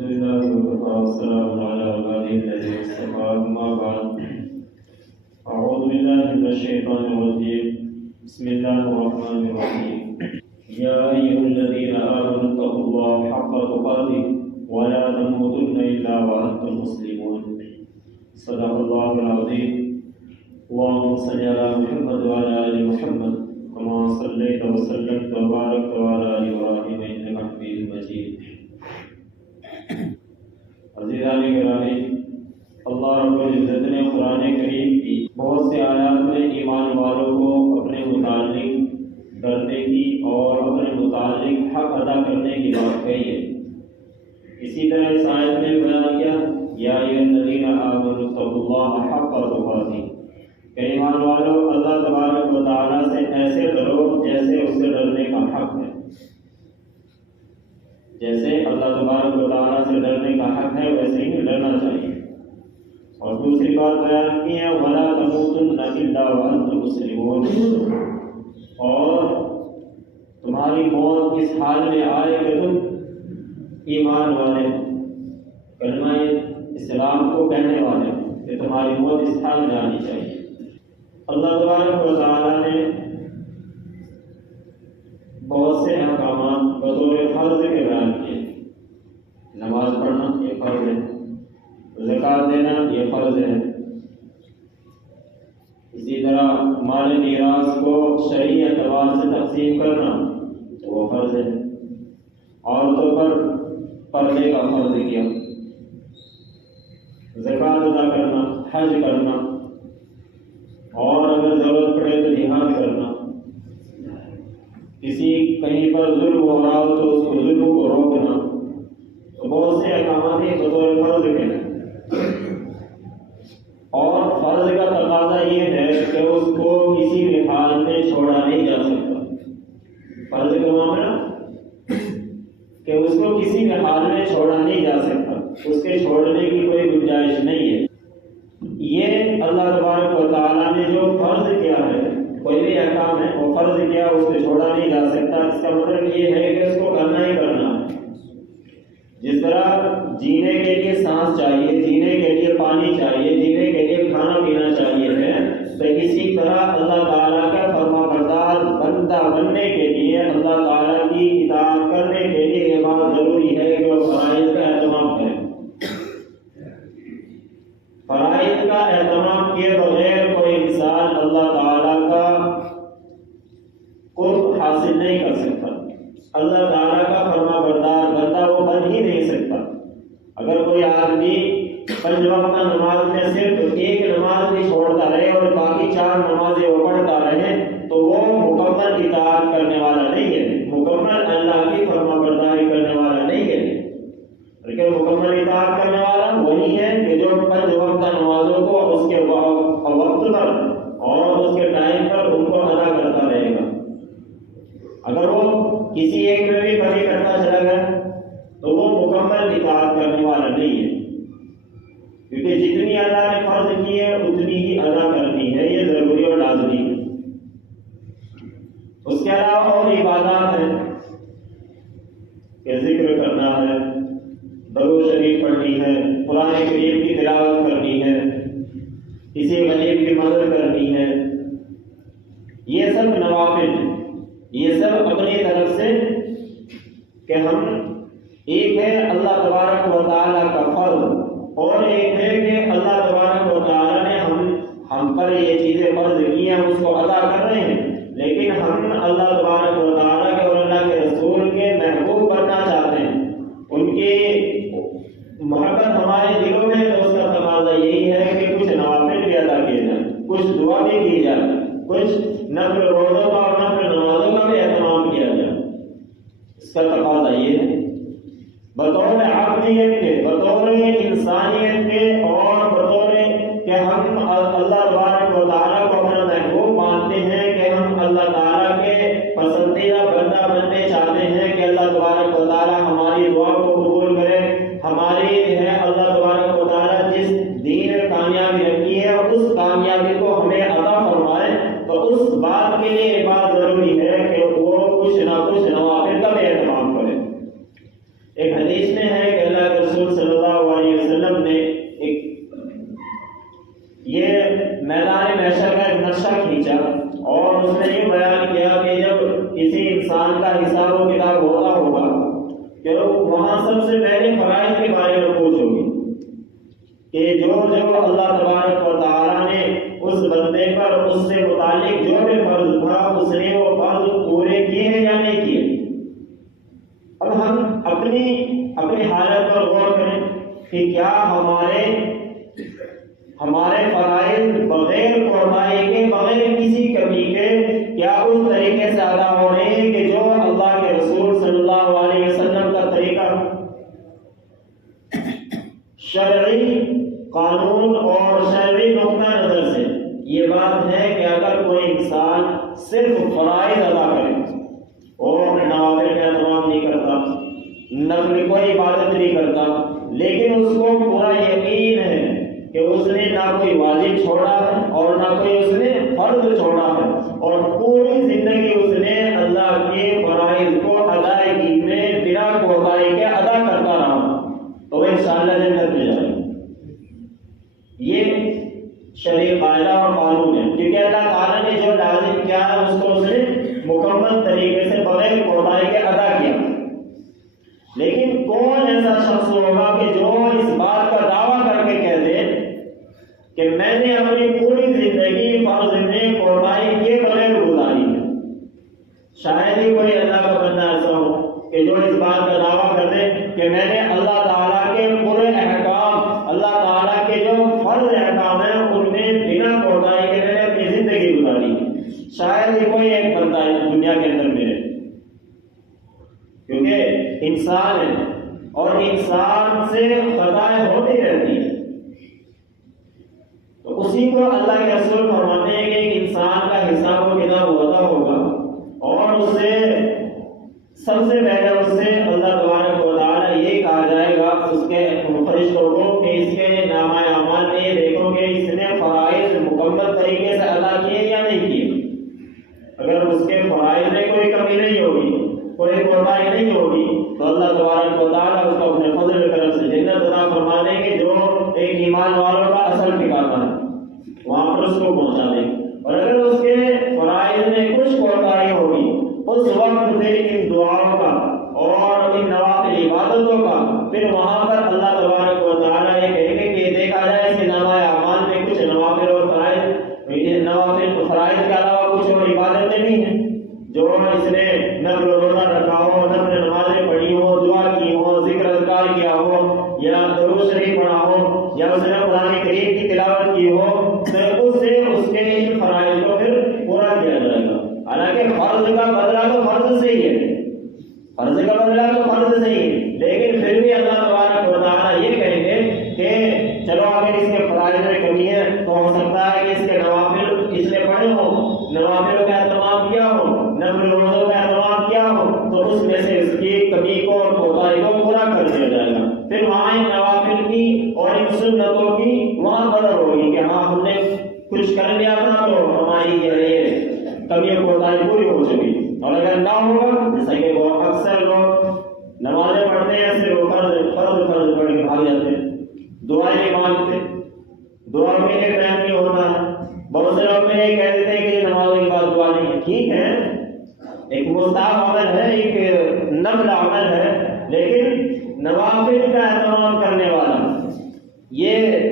لله وكفى والسلام على عباده الذين اصطفى أما بعد أعوذ بالله من الشيطان الرجيم بسم الله الرحمن الرحيم يا أيها الذين آمنوا اتقوا الله حق تقاته ولا تموتن إلا وأنتم مسلمون صدق الله العظيم اللهم صل على محمد وعلى آل محمد كما صليت وسلمت وباركت على آل إبراهيم إنك حميد مجيد عزیزان گرامی، اللہ رب العزت نے قرآن کریم کی بہت سے آیات میں ایمان والوں کو اپنے متعلق ڈرنے کی اور اپنے متعلق حق ادا کرنے کی بات کہی ہے۔ اسی طرح اس آیت میں بیان کیا یا ایھا الذین آمنوا اتقوا اللہ حق تقاته، کہ ایمان والوں اللہ تبارک و تعالیٰ سے ایسے ڈرو جیسے اس سے ڈرنے کا حق ہے، جیسے اللہ تبارک و تعالیٰ سے ڈرنے کا حق ہے ویسے ہی ڈرنا چاہیے۔ اور دوسری بات بیان کی ہے وَلَا تَمُوتُنَّ إِلَّا وَأَنْتُمْ مُسْلِمُونَ، اور تمہاری موت اس حال میں آئے کہ تم ایمان والے کلمہ اسلام کو کہنے والے کہ تمہاری موت اس حال میں آنی چاہیے۔ اللہ تبارک و تعالیٰ نے بہت سے احکامات بطور فرض کے بیان کیے۔ نماز پڑھنا یہ فرض ہے، زکوٰۃ دینا یہ فرض ہے، اسی طرح مال میراث کو شرعی اعتبار سے تقسیم کرنا تو وہ فرض ہے۔ عورتوں پر پردے کا فرض کیا، زکوٰۃ ادا کرنا، حج کرنا، اور اگر ضرورت پڑے تو جہاد کرنا، کسی کہیں پر ظلم ہو رہا ہو تو اس کو ظلم کو روکنا، تو بہت سے احکامات ہیں بطور فرض کے ہیں۔ اور فرض کا تقاضا یہ ہے کہ اس کو کسی بھی حال میں چھوڑا نہیں جا سکتا۔ فرض کا معاملہ کہ اس کو کسی بھی حال میں چھوڑا نہیں جا سکتا، اس کے چھوڑنے کی کوئی گنجائش نہیں ہے۔ یہ اللہ تبارک و تعالیٰ نے جو فرض کیا ہے، کوئی بھی احکام ہے وہ فرض کیا، اس کو چھوڑا نہیں جا سکتا۔ اس کا مطلب یہ ہے کہ اس کو کرنا ہی کرنا ہے۔ جس طرح جینے کے لیے سانس چاہیے، جینے کے لیے پانی چاہیے، جینے کے لیے کھانا پینا چاہیے ہے، تو اسی طرح اللہ تعالیٰ کا فرما بردار بندہ بننے کے لیے، اللہ تعالیٰ کی اطاعت کرنے کے لیے یہ بات ضروری ہے کہ وہ فرائض کا اہتمام کرے۔ فرائض کا اہتمام کیے بغیر کوئی انسان اللہ تعالیٰ کا قرب حاصل نہیں کر سکتا، اللہ تعالیٰ کا فرما بردار بندہ وہ بن ہی نہیں سکتا۔ اگر کوئی آدمی 5 وقت نماز میں صرف ایک نماز بھی چھوڑتا رہے اور باقی 4 نمازیں وہ پڑھتا رہے تو وہ مکمل اطاعت کرنے والا نہیں ہے، مکمل اللہ کی فرما برداری کرنے والا نہیں ہے۔ لیکن مکمل اطاعت کرنے والا وہی ہے کہ جو 5 وقت نمازوں کو اس کے وقت پر اور اس کے ٹائم پر ان کو ادا کرتا رہے گا۔ اگر وہ کسی ایک میں بھی کمی کرتا چلا گیا تو وہ مکمل اطاعت کرنے والا نہیں ہے، کیونکہ جتنی اللہ نے فرض کی ہے اتنی ہی ادا کرنی ہے، یہ ضروری اور لازمی ہے۔ اس کے علاوہ اور عبادات ہیں کہ ذکر کرنا ہے، درود شریف پڑھنی ہے، قرآن کریم کی تلاوت کرنی ہے، کسی غریب کی مدد کرنی ہے، یہ سب نوافل ہیں۔ یہ سب اپنی طرف سے کہ ہم ایک ہے اللہ تبارک و تعالیٰ کا فرض اور ایک ہے کہ اللہ تبارک و تعالیٰ نے ہم پر یہ چیزیں فرض کی ہیں، ہم اس کو ادا کر رہے ہیں، لیکن ہم اللہ تبارک و تعالیٰ کے اور اللہ کے رسول کے محبوب بننا چاہتے ہیں، ان کی محبت ہمارے دلوں میں، تو اس کا تقاضا یہی ہے کہ کچھ نوافل بھی ادا کیے جائیں، کچھ دعا بھی کی جائے، کچھ نفل روزوں کا اور نفل نمازوں کا بھی اہتمام کیا جائے۔ اس کا تقاضا یہ ہے بطور عقلیت کے، بطور انسانیت کے، اور بطور کہ ہم اللہ تبارک و تعالیٰ کو اپنا محبوب مانتے ہیں، کہ ہم اللہ تعالیٰ کے پسندیدہ بندہ بننے چاہتے ہیں، کہ اللہ تبارک و تعالیٰ ہماری دعا کو قبول کرے، ہماری ہے اللہ تبارک و تعالیٰ جس دین میں کامیابی رکھی ہے اور اس کامیابی کو ہمیں عطا فرمائے، تو اس بات کے لیے یہ بات ضروری ہے کہ وہ کچھ نہ کچھ نوافل کا بھی اہتمام کرے۔ ایک حدیث میں ہے کہ اللہ کے رسول کھینچا اور اس نے یہ بیان کیا کہ جب کسی انسان کا حساب و کتاب ہوتا ہوگا کہ وہاں سب سے پہلے فرائض کے بارے میں پوچھو گے کہ جو اللہ تبارک و تعالیٰ نے اس بندے پر اس سے متعلق جو بھی فرض تھا اس نے وہ فرض پورے کیے ہیں یا نہیں کیے۔ اب ہم اپنی حالت پر غور کریں کہ کیا ہمارے فرائض بغیر کوتاہی کے، بغیر کسی کمی کے، کیا اس طریقے سے ادا ہو رہے ہیں کہ جو اللہ کے رسول صلی اللہ علیہ وسلم کا طریقہ، شرعی قانون اور شرعی نقطہ نظر سے یہ بات ہے کہ اگر کوئی انسان صرف فرائض ادا کرے اور نوافل کا اہتمام نہیں کرتا، نفل کوئی عبادت نہیں کرتا، لیکن اس کو پورا یقین ہے کہ اس نے نہ کوئی واجب چھوڑا ہے اور نہ کوئی اس نے فرض چھوڑا ہے، اور پوری زندگی اس نے اللہ کے فرائض کو ادائیگی میں بنا کوتاہی کے ادا کرتا رہا، تو وہ انشاءاللہ جنت میں جائے گا۔ یہ شرعی قاعدہ اور قانون ہے، کیونکہ اللہ تعالیٰ نے جو لازم کیا ہے اس کو اس نے مکمل طریقے سے بغیر کوتاہی کے ادا کیا۔ لیکن کون ایسا شخص ہوگا کہ جو اس بات کا دعویٰ کر کے کہہ دے کہ میں نے اپنی پوری زندگی فرض میں کوتاہی کے بغیر گزاری ہے؟ شاید ہی کوئی اللہ کا بندہ ایسا ہو کہ جو اس بات کا دعویٰ کر دے کہ میں نے اللہ تعالیٰ کے پورے احکام، اللہ تعالیٰ کے جو فرض احکام ہیں ان میں بنا کوتاہی کے میں نے اپنی زندگی گزاری ہے۔ شاید ہی کوئی ایک بندہ دنیا کے اندر ملے، کیونکہ انسان ہے اور انسان سے خطائیں ہوتی رہتی ہیں۔ تو اسی کو اللہ کے رسول فرماتے ہیں کہ ایک انسان کا حساب و کتاب ہوتا ہوگا اور اسے سب سے پہلے اس سے اللہ تبارک و تعالیٰ یہ کہا جائے گا اس کے فرشتوں کو کہ اس کے نامہ اعمال میں یہ دیکھو کہ اس نے فرائض مکمل طریقے سے ادا کیے یا نہیں کیے۔ اگر اس کے فرائض میں کوئی کمی نہیں ہوگی، کوئی کوتاہی نہیں ہوگی، تو اللہ تبارک و تعالیٰ اس کو اپنے فضل و کرم سے جنت عطا فرما دیں گے، جو ایک ایمان والوں کا اصل ٹھکانہ ہے، وہاں پر اس کو پہنچا دیں گے۔ اور اگر اس کے فرائض میں کچھ کوتاہی ہوگی، اس وقت پھر ان دعاؤں کا اور ان نوافل عبادتوں کا پھر وہاں پر اللہ تبارک و تعالیٰ یہ کہیں گے کہ دیکھا جائے اس کے نامہ اعمال میں کچھ نوافل اور فرائض کے علاوہ کچھ اور عبادتیں بھی ہیں جو اس نے نفل روزہ رکھا ہو، نفل نمازیں پڑھی ہو، دعا کی ہو، ذکر اذکار کیا ہو، یا درود شریف پڑھا ہو، یا اس نے قرآن کریم کی تلاوت کی ہو، تو اس سے اس کے ان فرائض کو پھر پورا کیا جائے گا۔ حالانکہ فرض کا بدلہ تو فرض سے ہی ہے، فرض کا بدلہ تو فرض سے ہی ہے، لیکن پھر بھی اللہ تبارک و تعالیٰ یہ کہیں گے کہ چلو اگر اس کے فرائض میں کمی ہے تو ہو سکتا ہے کہ اس کے نوافل اس نے پڑھے ہو، نوافلوں کا اہتمام کیا ہو، نفل روزوں کا اہتمام کیا ہو، تو اس میں سے اس کی کمی کو اور کوتاہی کو پورا کر دیا جائے گا۔ پھر وہاں ان نوافل کی اور ان سنتوں کی وہاں قدر ہوگی کہ ہاں ہم نے کچھ کر لیا تھا تو ہماری یہ کمی اور کوتاہی پوری ہو چکی، اور اگر نہ ہوگا جیسا کہ وہ اکثر لوگ نمازیں پڑھتے ہیں صرف فرض پڑھ کے بھاگ جاتے ہیں، دعائیں نہیں مانگتے، دعا کے لیے ٹائم نہیں ہوتا ہے۔ بہت سے لوگ یہ کہہ دیتے ہیں کہ نمازوں کے بعد دعا نہیں ہے، ٹھیک ہے ایک مستحب عمل ہے، ایک نفل عمل ہے، لیکن نوافل کا اہتمام کرنے والا یہ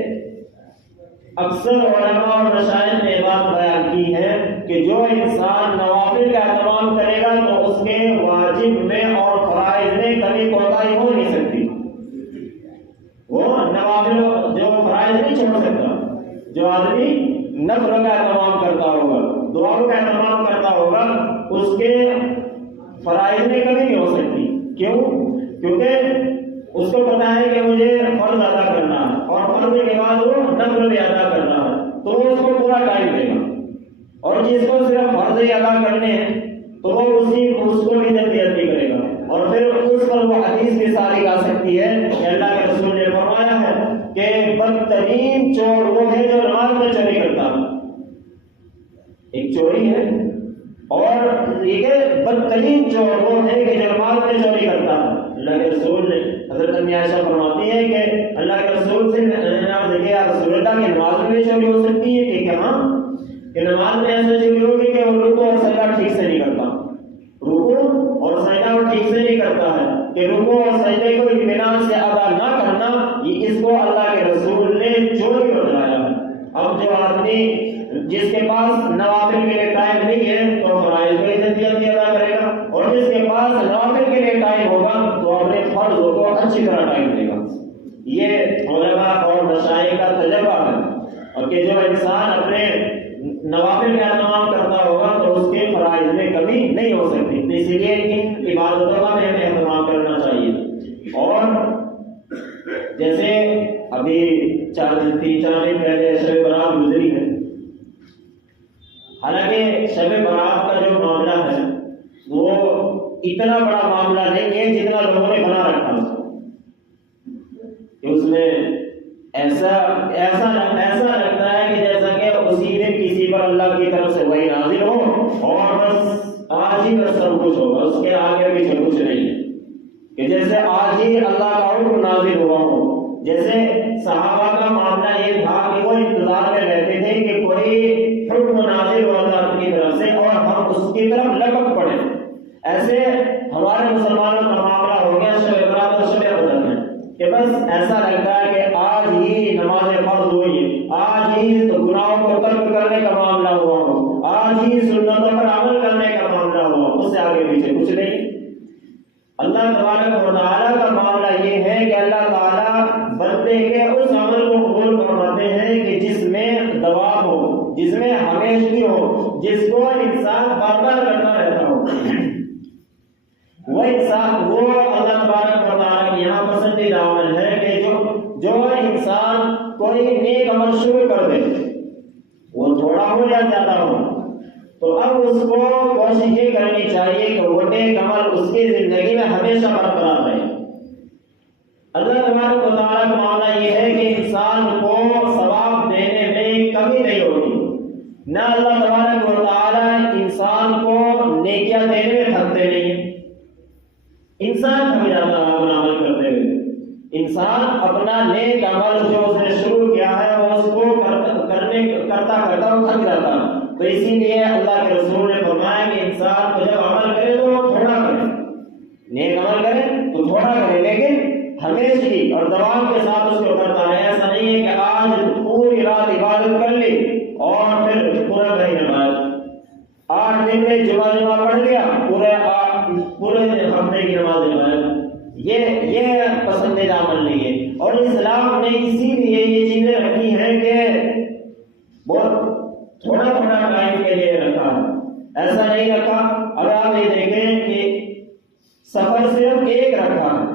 اکثر علماء اور مشائخ نے بات بیان کی ہے کہ جو انسان نوافل کا اہتمام کرے گا تو اس کے واجب میں اور فرائض میں کمی کوتاہی ہو نہیں سکتی، وہ نوافل جو فرائض نہیں چھوڑ سکتا۔ جو آدمی نفل کا اہتمام کرتا ہوگا، دعاؤں کا اہتمام کرتا ہوگا، اس کے فرائض میں کمی نہیں ہو سکتی۔ کیوں؟ کیونکہ اس کو پتا ہے کہ مجھے فرض ادا کرنا ہے اور فرض کے بعد وہ نفل بھی ادا کرنا ہے، تو وہ اس کو پورا ٹائم دے گا، اور جس کو صرف فرض ہی ادا کرنے ہیں تو وہ اس کو بھی جلدی کرے گا، اور پھر اس پر وہ حدیث بھی صادق آ سکتی ہے کہ اللہ کے رسول نے فرمایا ہے کہ بدترین چور وہ ہے جو نماز میں چوری کرتا ہے۔ ایک چوری ہے اور یہ بدترین چور وہ ہے کہ جو نماز میں چوری کرتا ہے۔ اللہ کے رسول نے حضرت امی عائشہ فرماتی ہے کہ اللہ کے رسول سے یا رسول اللہ کی نماز میں چوری ہو سکتی ہے کہ ہاں، کہ نماز میں ایسا چوری ہوگی کہ وہ رکوع اور سجدہ ٹھیک سے نہیں کرتا، رکوع اور سجدہ وہ ٹھیک سے نہیں کرتا ہے، کہ رکوع اور سجدے کو اطمینان سے ادا نہ کرنا، یہ اس کو اللہ کے رسول نے چوری بتلایا ہے۔ اب جو آدمی جس کے پاس نوافل کے لیے ٹائم نہیں ہے تو فرائض کو جلدی ادا کرے گا، اور جس کے پاس نوافل کے لیے ٹائم ہوگا تو اپنے فرض کو اچھی طرح ٹائم دے گا۔ یہ علماء اور مشائخ کا تجربہ ہے، اور کہ جو انسان اپنے نوافل کا اہتمام کرتا ہوگا تو اس کے فرائض میں کمی نہیں ہو سکتی، تو اسی لیے ان عبادتوں کا ہمیں اہتمام کرنا چاہیے۔ اور جیسے ابھی 3-4 دن پہلے شب برات گزری ہے، حالانکہ شب برات کا جو معاملہ ہے وہ اتنا بڑا معاملہ نہیں ہے جتنا لوگوں نے بنا رکھا کہ اس میں ایسا لگتا ہے کہ جیسا کہ اسی دن کسی پر اللہ کی طرف سے وحی نازل ہو اور بس آج ہی بس سب کچھ ہوگا، اس کے آگے پیچھے کچھ نہیں ہے، کہ جیسے آج ہی اللہ کا حکم نازل ہوا ہو۔ جیسے صحابہ کا معاملہ یہ تھا کہ وہ انتظار میں رہتے تھے کہ کوئی حکم نازل ہو اللہ کی طرف سے اور ہم اس کی طرف لپک پڑے۔ ایسے ہمارے مسلمانوں کا معاملہ ہو گیا شب برات اور شب قدر میں، کہ بس ایسا لگتا ہے کہ آج ہی نماز فرض ہوئی، آج ہی تو گناہوں کو ترک کرنے کا معاملہ ہوا ہو، آج ہی سنتوں پر عمل کرنے کا معاملہ ہوا، اس سے آگے پیچھے کچھ نہیں۔ اللہ تبارک و تعالیٰ کا معاملہ یہ ہے کہ اللہ تعالیٰ بندے کے اس عمل کو قبول فرماتے ہیں کہ جس میں دوام ہو، جس میں ہمیشگی ہو، جس کو انسان بار بار کرتا رہتا ہو، وہ انسان وہ اللہ تبارک و تعالیٰ کی یہاں پسندیدہ عمل ہے کہ جو انسان کوئی نیک عمل شروع کر دے، وہ تھوڑا ہو یا زیادہ ہو، تو اب اس کو کوشش یہ کرنی چاہیے کہ وہ نیک عمل اس کی زندگی میں ہمیشہ برقرار رہے۔ اللہ تبارک و تعالیٰ کا معاملہ یہ ہے کہ انسان کو ثواب دینے میں کمی نہیں ہوگی، نہ اللہ تبارک و تعالیٰ انسان کو نیکیاں دینے میں تھکتے نہیں۔ انسان تھک جاتا ہے اپنا عمل کرتے ہوئے، انسان اپنا نیک عمل جو اس نے شروع کیا ہے وہ اس کو کرتا وہ تھک جاتا ہے۔ تو اسی لیے اللہ کے رسول نے فرمایا کہ انسان کو جب عمل کرے تو وہ تھوڑا کرے، نیک عمل کرے تو تھوڑا کرے، لیکن ہمیشہ اور دوام کے ساتھ اس کو کرتا رہے۔ ایسا نہیں ہے کہ آج پوری رات عبادت کر لی اور پھر پورا مہینہ بعد 8 دن میں جمعہ پڑھ لیا، پورے ہفتے کی نماز پڑھ، یہ پسندیدہ عمل نہیں ہے۔ اور اسلام نے اسی لیے یہ چیزیں رکھی ہیں کہ بہت تھوڑا ٹائم کے لیے رکھا ہے، ایسا نہیں رکھا۔ اگر آپ یہ دیکھیں کہ سفر صرف ایک رکھا ہے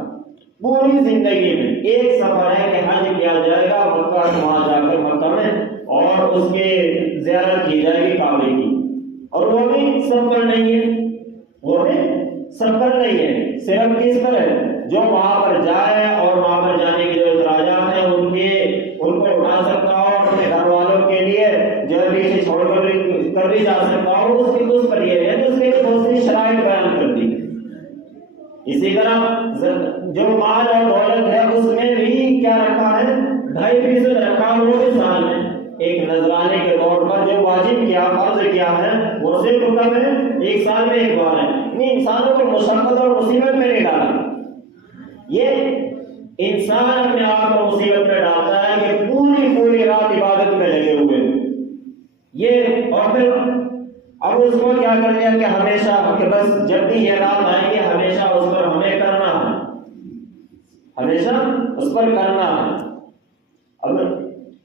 پوری زندگی میں، ایک سفر ہے کہ حج کیا جائے گا مکہ، وہاں جا کر مکہ میں اور اس کی زیارت کی جائے گی کعبے کی، اور وہ بھی سفر نہیں ہے، وہ بھی سفر نہیں ہے، صرف کس پر ہے جو وہاں پر جائے اور وہاں پر جانے کے جو اخراجات ہیں ان کو اٹھا سکتا ہو، اپنے گھر والوں کے لیے جو پیچھے چھوڑ کر بھی جا سکتا ہو، اس کی اس پر یہ ہے کہ اس کے بہت سی شرائط بیان کر دی۔ اسی طرح جو مال اور دولت ہے اس میں بھی کیا رکھا ہے، 2.5% رکھا ہے، وہ بھی سال میں ایک نذرانے کے طور پر جو واجب کیا، فرض کیا ہے، وہ صرف کب ہے، 1 سال میں 1 بار ہے۔ انسانوں کو مشقت اور مصیبت میں نہیں ڈالا، یہ انسان اپنے آپ کو مصیبت میں ڈالتا ہے کہ پوری رات عبادت میں لگے ہوئے یہ، اور پھر اب اس کو کیا کر دیا کہ ہمیشہ کہ بس جب بھی یہ رات آئیں گے ہمیشہ اس پر ہمیں کرنا ہے، ہمیشہ اس پر کرنا ہے۔ اب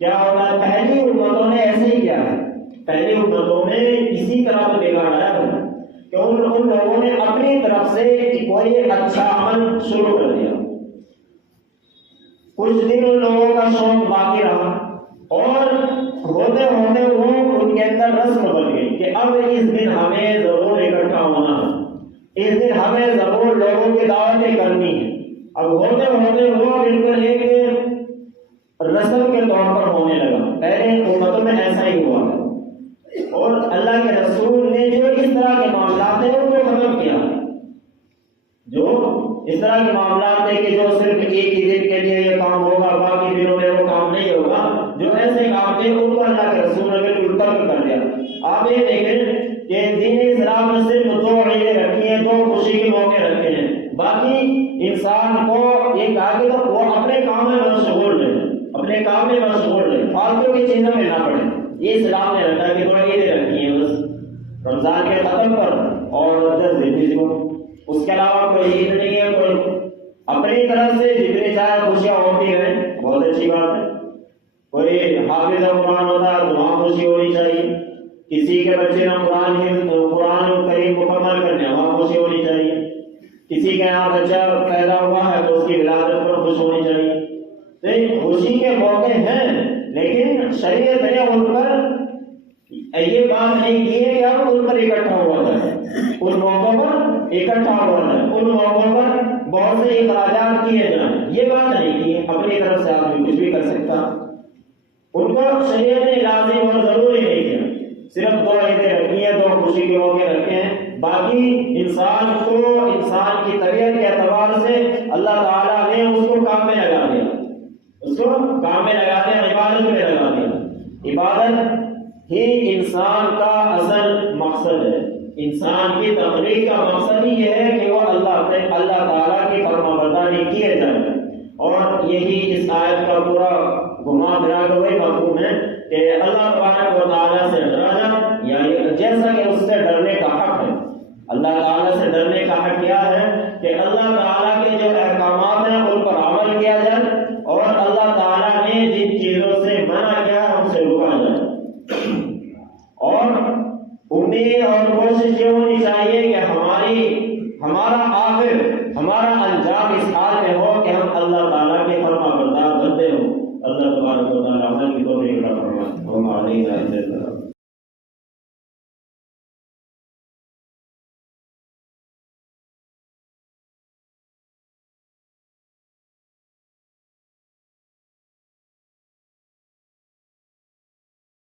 کیا ہوتا ہے، پہلی امتوں نے ایسے ہی کیا ہے، پہلی امتوں نے اسی طرح سے بگاڑا ہے کہ ان لوگوں نے اپنی طرف سے کوئی اچھا عمل شروع کر دیا، کچھ دن ان لوگوں کا شوق باقی رہا اور ہوتے ہوتے وہ ان کے اندر رسم بن گئی کہ اب اس دن ہمیں ضرور اکٹھا ہونا ہے، اس دن ہمیں ضرور لوگوں کی دعوتیں کرنی ہے۔ اب ہوتے ہوتے وہ بالکل ایک رسم کے طور پر ہونے لگا، پہلے امتوں میں ایسا ہی ہوا ہے، اور اللہ کے رسول نے جو اس طرح کے معاملات ہیں ان کو ختم کیا، جو اس طرح کے معاملات ہیں کہ جو صرف ایک ہی دن کے لیے یہ کام ہوگا باقی دنوں میں وہ کام نہیں ہوگا، جو ایسے کام تھے ان کو اللہ کے رسول نے بالکل ترک کر دیا۔ وہ اپنے کام میں مشغول رہے، اپنے کام میں مشغول رہے، فالتو کی چیزوں میں نہ پڑے۔ یہ اسلام نے رکھا کہ تھوڑا عیدیں رکھی ہیں بس رمضان کے ختم پر اور 10 دن کو، اس کے علاوہ کوئی عید نہیں ہے۔ کوئی اپنی طرف سے جتنی چاہے خوشیاں ہوتی ہیں، بہت اچھی بات ہے۔ کوئی حافظ قرآن ہوتا ہے تو وہاں خوشی ہونی چاہیے، کسی کے بچے نہ قرآن کریم مکمل کرنے وہاں خوشی ہونی چاہیے، کسی کے یہاں بچہ پیدا ہوا ہے تو اس کی ولادت پر خوش ہونی چاہیے۔ تو خوشی کے موقع ہیں، لیکن شریعت نے ان پر یہ بات نہیں کی ہے کہ ہم ان پر اکٹھا ہوا ہے، ان موقعوں پر اکٹھا ہوا ہے، ان موقعوں پر بہت سے اخراجات کیے جائیں، یہ بات نہیں کی ہے۔ اپنی طرف سے آدمی کچھ بھی کر سکتا، ان کو شریعت نے لازم اور ضروری نہیں کیا۔ صرف 2 عیدیں رکھی ہیں، 2 خوشی کے موقع رکھے ہیں، باقی انسان کو انسان کی طبیعت کے اعتبار سے اللہ تعالیٰ نے اس کو کام میں لگا دیا، اس کو کام میں لگا دیا، عبادت میں لگا دیا۔ عبادت ہی انسان کا اصل مقصد ہے، انسان کی تخلیق کا مقصد ہی یہ ہے کہ وہ اللہ تعالیٰ کی فرما برداری کیے جائے، اور یہی اس آیت کا پورا گھما پھرا کے وہی مفہوم ہے کہ اللہ تبارک و تعالیٰ سے ڈرا جائے، یعنی جیسا کہ اس سے ڈرنے کا حق ہے۔ اللہ تعالیٰ سے ڈرنے کا حق کیا ہے کہ اللہ تعالیٰ کے جو احکامات ہیں ان پر عمل کیا جائے، اور اللہ تعالیٰ نے جن چیزوں سے منع کیا ہے ان سے روکا جائے، اور امید اور کوشش یہ ہونی چاہیے کہ ہمارا آخر ہمارا انجام اس حال میں ہو کہ ہم اللہ تعالیٰ کے فرما بردار بندے ہوں۔ اللہ تبارک و تعالیٰ عمل کی توفیق عطا فرمائے۔